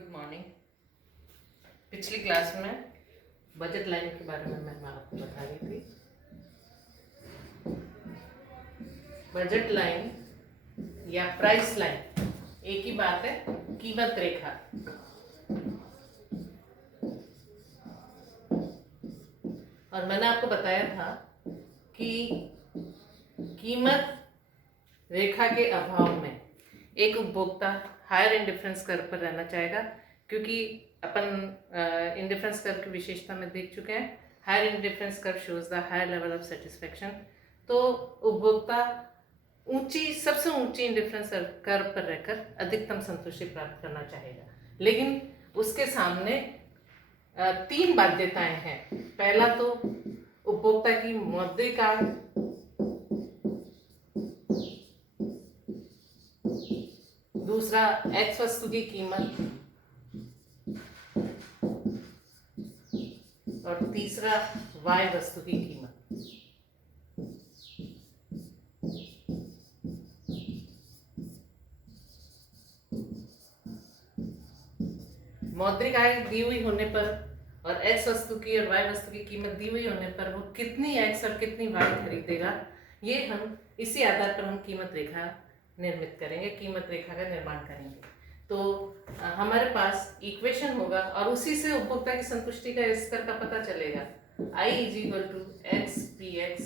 Good morning. पिछली class में budget line के बारे में मैं आपको बता रही थी। बजट लाइन या प्राइस लाइन एक ही बात है, कीमत रेखा। और मैंने आपको बताया था कि कीमत रेखा के अभाव में एक उपभोक्ता हायर इंडिफरेंस कर्व पर रहना चाहेगा, क्योंकि अपन इंडिफरेंस कर्व की विशेषता में देख चुके हैं। Higher indifference curve shows the higher level of satisfaction. तो उपभोक्ता सबसे ऊंची इंडिफरेंस कर्व पर रहकर अधिकतम संतुष्टि प्राप्त करना चाहेगा, लेकिन उसके सामने तीन बाध्यताएं हैं। पहला तो उपभोक्ता की मौद्रिक आय, दूसरा एक्स वस्तु की कीमत और तीसरा वाई वस्तु की कीमत। मौद्रिक आय दी हुई होने पर और एक्स वस्तु की और वाई वस्तु की कीमत दी हुई होने पर वो कितनी एक्स और कितनी वाई खरीदेगा, ये हम इसी आधार पर हम कीमत रेखा निर्मित करेंगे, कीमत रेखा का निर्माण करेंगे। तो हमारे पास इक्वेशन होगा और उसी से उपभोक्ता की संतुष्टि का स्तर का पता चलेगा। I = x px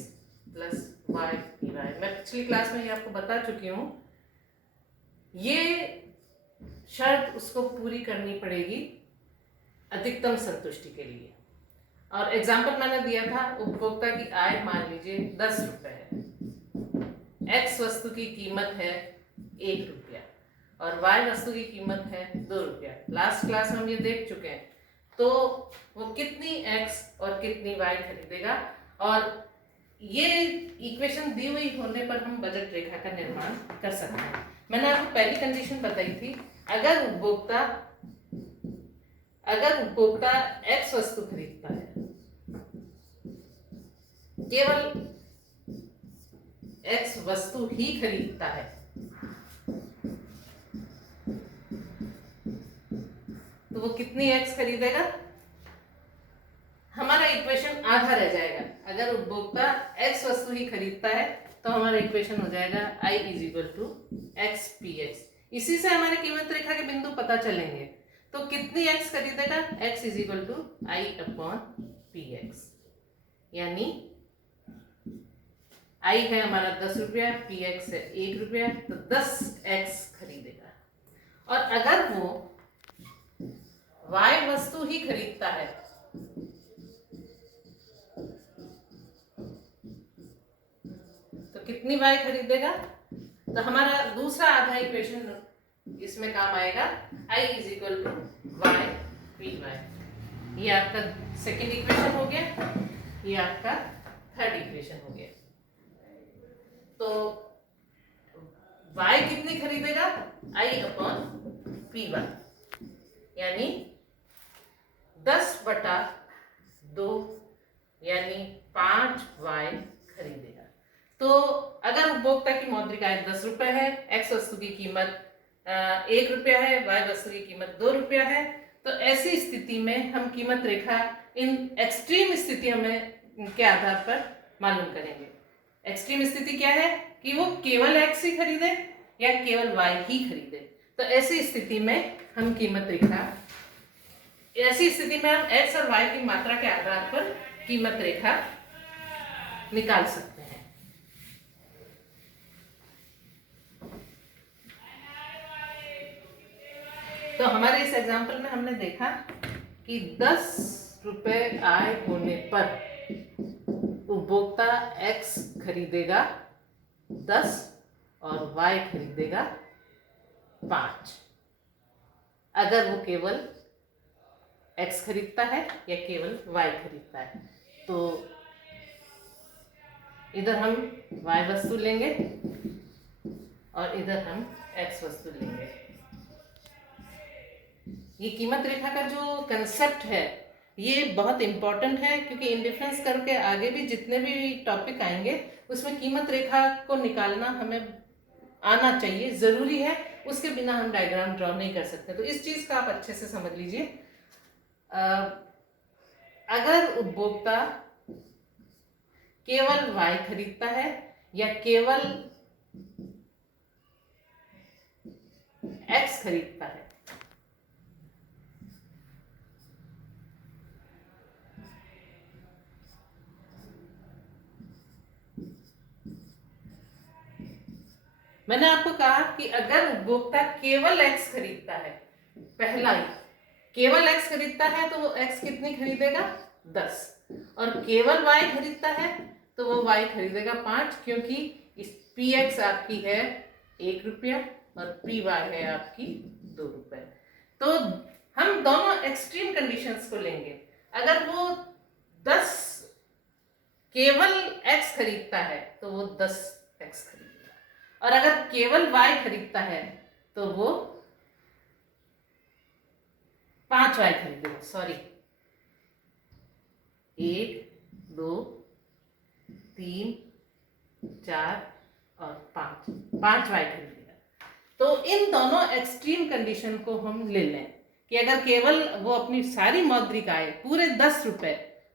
+ y py। मैं पिछली क्लास में ये आपको बता चुकी हूँ। ये शर्त उसको पूरी करनी पड़ेगी अधिकतम संतुष्टि के लिए। और एग्जाम्पल मैंने दिया था, उपभोक्ता की आय मान लीजिए 10 रुपये है, एक्स वस्तु की कीमत है 1 रुपया और वाई वस्तु की कीमत है 2 रुपया। लास्ट क्लास में हम ये देख चुके हैं। तो वो कितनी एक्स और कितनी वाई खरीदेगा, और ये इक्वेशन दी हुई होने पर हम बजट रेखा का निर्माण कर सकते हैं। मैंने आपको पहली कंडीशन बताई थी, अगर उपभोक्ता एक्स वस्तु खरीदता है, केवल एक्स वस्तु ही खरीदता है, तो वो कितनी एक्स खरीदेगा? हमारा इक्वेशन आधा रह जाएगा। अगर उपभोक्ता एक्स वस्तु ही खरीदता है तो हमारा इक्वेशन हो जाएगा I = x px। इसी से हमारे कीमत रेखा के बिंदु पता चलेंगे। तो कितनी एक्स खरीदेगा? x = I/px, यानी I है हमारा 10 रुपया, px है 1 रुपया, तो 10 एक्स खरीदेगा। और अगर वो y वस्तु ही खरीदता है तो कितनी y खरीदेगा? तो हमारा दूसरा आधा इक्वेशन इसमें काम आएगा, I = y py। ये आपका सेकेंड इक्वेशन हो गया, ये आपका थर्ड इक्वेशन हो गया। तो y कितनी खरीदेगा? I/py, यानी 10/2 यानी 5y खरीदेगा। तो अगर उपभोक्ता की मौद्रिक आय 10 रुपये है, एक्स वस्तु की कीमत 1 रुपया है, वाई वस्तु की कीमत 2 रुपया है, तो ऐसी स्थिति में हम कीमत रेखा इन एक्सट्रीम स्थितियों में के आधार पर मालूम करेंगे। एक्सट्रीम स्थिति क्या है कि वो केवल एक्स ही खरीदे या केवल वाई ही खरीदे। तो ऐसी स्थिति में हम कीमत रेखा, ऐसी स्थिति में हम एक्स और वाई की मात्रा के आधार पर कीमत रेखा निकाल सकते हैं। तो हमारे इस एग्जांपल में हमने देखा कि 10 रुपये आय होने पर उपभोक्ता एक्स खरीदेगा 10 और वाई खरीदेगा 5, अगर वो केवल एक्स खरीदता है या केवल वाई खरीदता है। तो इधर हम वाई वस्तु लेंगे और इधर हम एक्स वस्तु लेंगे। ये कीमत रेखा का जो कंसेप्ट है ये बहुत इंपॉर्टेंट है, क्योंकि इंडिफरेंस कर्व के आगे भी जितने भी टॉपिक आएंगे उसमें कीमत रेखा को निकालना हमें आना चाहिए, ज़रूरी है। उसके बिना हम डायग्राम ड्रॉ नहीं कर सकते। तो इस चीज का आप अच्छे से समझ लीजिए। अगर उपभोक्ता केवल y खरीदता है या केवल x खरीदता है, मैंने आपको कहा कि अगर उपभोक्ता केवल x खरीदता है, पहला ही केवल x खरीदता है तो वो x कितनी खरीदेगा 10, और केवल y खरीदता है तो वो y खरीदेगा 5, क्योंकि इस px आपकी है 1 रुपया और py है आपकी 2 रुपए। तो हम दोनों एक्सट्रीम कंडीशंस को लेंगे। अगर वो 10 केवल x खरीदता है तो वो 10x खरीदेगा, और अगर केवल y खरीदता है तो वो 5y खरीदेगा। सॉरी, 1 2 3 4 और 5y खरीदेगा। तो इन दोनों एक्सट्रीम कंडीशन को हम ले लें कि अगर केवल वो अपनी सारी मौद्रिक आय पूरे 10 रुपए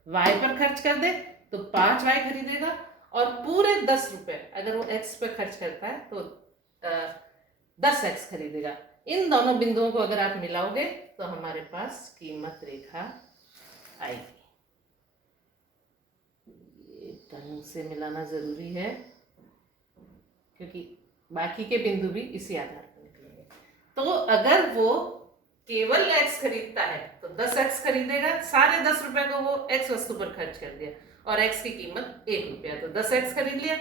y पर खर्च कर दे तो 5y खरीदेगा, और पूरे 10 रुपए अगर वो x पे खर्च करता है तो 10x खरीदेगा। इन दोनों बिंदुओं को अगर आप मिलाओगे तो हमारे पास कीमत रेखा आएगी। ये ढंग से मिलाना जरूरी है क्योंकि बाकी के बिंदु भी इसी आधार पर निकलेंगे। तो अगर वो केवल x खरीदता है तो 10x खरीदेगा, सारे 10 रुपए को वो x वस्तु पर खर्च कर दिया और x की कीमत 1 रुपया, तो 10x खरीद लिया।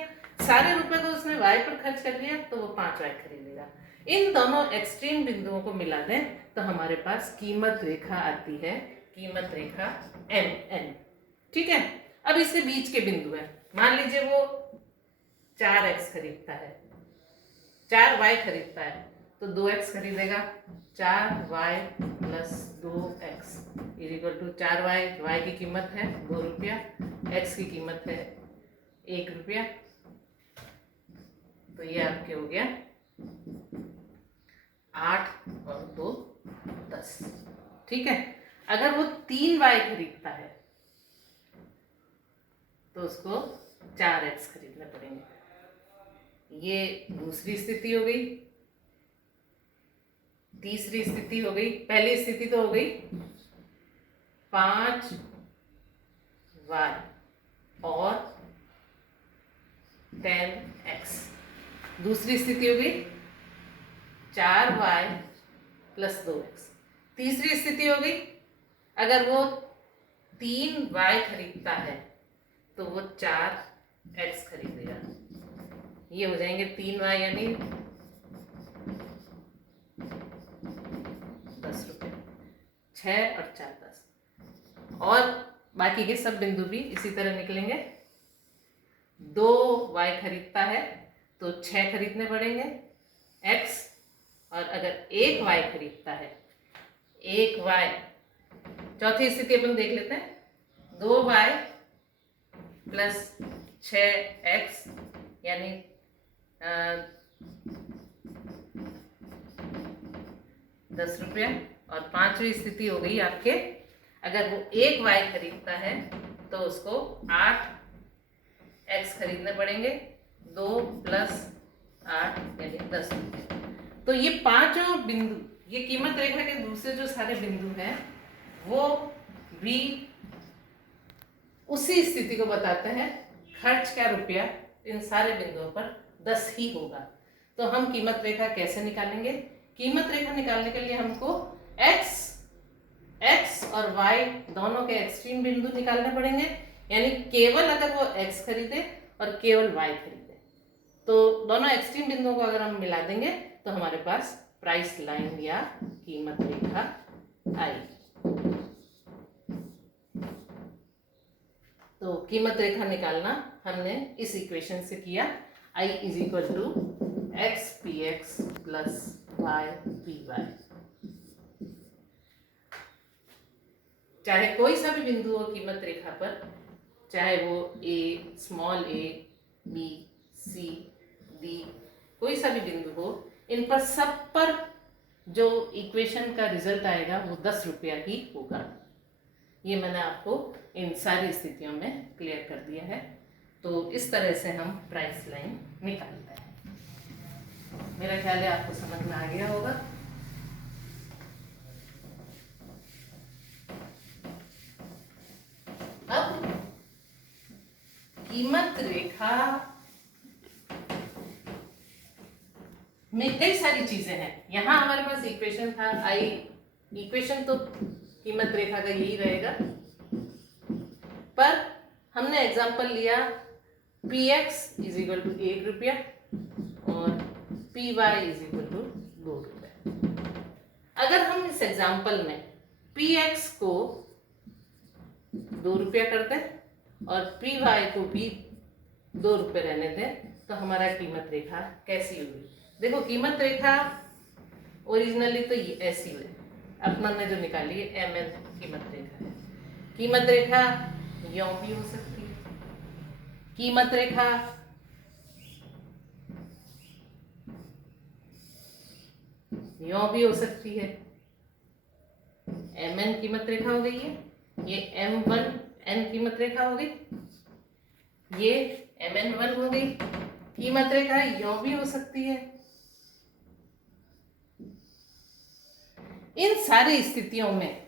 सारे रुपए को उसने y पर खर्च कर दिया तो वो 5y खरीदेगा। इन दोनों एक्सट्रीम बिंदुओं को मिला दें तो हमारे पास कीमत रेखा आती है, कीमत रेखा MN। ठीक है, अब इसके बीच के बिंदु है। मान लीजिए वो 4x खरीदता है, 4y खरीदता है तो 2x खरीदेगा। 4y plus 2x is equal to 4y, y की कीमत है 2 रुपया, x की कीमत है 1 रुपया। तो ये आपके हो गया 8 और 2 10। ठीक है, अगर वो 3y खरीदता है तो उसको 4x खरीदने पड़ेंगे। ये दूसरी स्थिति हो गई। तीसरी स्थिति हो गई, पहली स्थिति तो हो गई 5y और 10x। दूसरी स्थिति हो गई 4y प्लस 2x। तीसरी स्थिति हो गई अगर वो 3y खरीदता है तो वो 4x खरीदेगा। ये हो जाएंगे 3y यानी 10 रुपये, 6 और 4 10, और बाकी के सब बिंदु भी इसी तरह निकलेंगे। 2y खरीदता है तो 6 खरीदने पड़ेंगे x, और अगर 1y खरीदता है 1y, चौथी स्थिति अपन देख लेते हैं। 2y प्लस 6x यानी 10 रुपया, और पांचवी स्थिति हो गई आपके, अगर वो 1y खरीदता है तो उसको 8x खरीदने पड़ेंगे। 2 प्लस 8 यानी 10 रुपये। तो ये पांचों बिंदु, ये कीमत रेखा के दूसरे जो सारे बिंदु हैं वो भी उसी स्थिति को बताते हैं। खर्च का रुपया इन सारे बिंदुओं पर 10 ही होगा। तो हम कीमत रेखा कैसे निकालेंगे? कीमत रेखा निकालने के लिए हमको x और y दोनों के एक्सट्रीम बिंदु निकालने पड़ेंगे, यानी केवल अगर वो x खरीदे और केवल y खरीदे तो दोनों एक्सट्रीम बिंदुओं को अगर हम मिला देंगे तो हमारे पास प्राइस लाइन या कीमत रेखा आएगी। तो कीमत रेखा निकालना हमने इस इक्वेशन से किया, I is equal to x p x plus y p y. चाहे कोई सा भी बिंदु हो कीमत रेखा पर, चाहे वो small a, b, c, d, कोई सा भी बिंदु हो, इन पर सब पर जो इक्वेशन का रिजल्ट आएगा वो 10 रुपया ही होगा। ये मैंने आपको इन सारी स्थितियों में क्लियर कर दिया है। तो इस तरह से हम प्राइस लाइन निकालते हैं। मेरा ख्याल है आपको समझ में आ गया होगा। अब कीमत रेखा में कई सारी चीजें हैं। यहां हमारे पास इक्वेशन था इक्वेशन तो कीमत रेखा का यही रहेगा, पर हमने एग्जांपल लिया px इज इक्वल टू 1 रुपया और py इज इक्वल टू 2 रुपये। अगर हम इस एग्जांपल में px को 2 रुपया कर दें और py को भी 2 रुपये रहने दें तो हमारा कीमत रेखा कैसी होगी? देखो, कीमत रेखा ओरिजिनली तो ये ऐसी है, अपना ने जो निकाली है mn कीमत रेखा है। कीमत रेखा यों भी हो सकती है, कीमत रेखा यों भी हो सकती है। mn कीमत रेखा हो गई है, ये m1n कीमत रेखा हो गई, ये mn1 हो गई। कीमत रेखा यों भी हो सकती है। इन सारी स्थितियों में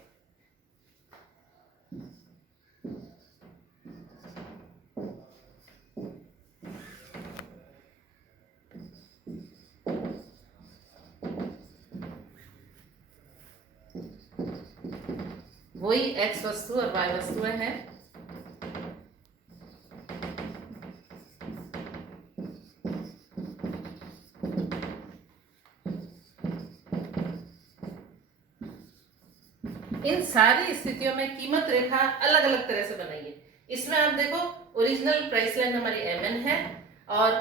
वही x वस्तु और y वस्तुएं हैं। इन सारी स्थितियों में कीमत रेखा अलग अलग तरह से बनाई है। इसमें आप देखो, ओरिजिनल प्राइस लाइन हमारी mn है और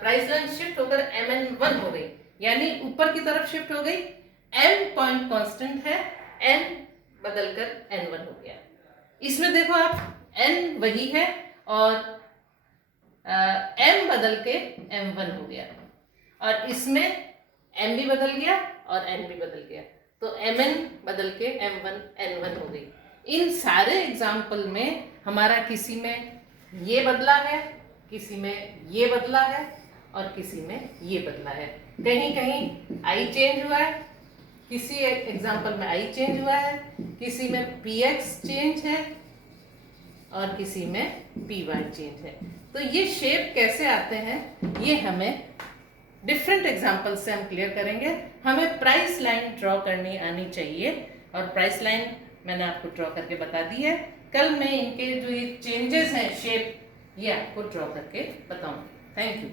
प्राइस लाइन शिफ्ट होकर mn1 हो गई, यानी ऊपर की तरफ शिफ्ट हो गई। m पॉइंट कांस्टेंट है, n बदलकर n1 हो गया। इसमें देखो आप, n वही है और m बदल के m1 हो गया, और इसमें m भी बदल गया और n भी बदल गया, तो mn बदल के m1 n1 हो गई। इन सारे एग्जाम्पल में हमारा किसी में ये बदला है, किसी में ये बदला है और किसी में ये बदला है। कहीं कहीं i चेंज हुआ है, किसी एग्जाम्पल में i चेंज हुआ है, किसी में px चेंज है और किसी में py चेंज है। तो ये शेप कैसे आते हैं ये हमें डिफरेंट एग्जाम्पल से हम क्लियर करेंगे। हमें प्राइस लाइन ड्रॉ करनी आनी चाहिए और प्राइस लाइन मैंने आपको ड्रॉ करके बता दी है। कल मैं इनके जो ये चेंजेस हैं शेप, ये आपको ड्रॉ करके बताऊंगी। Thank you.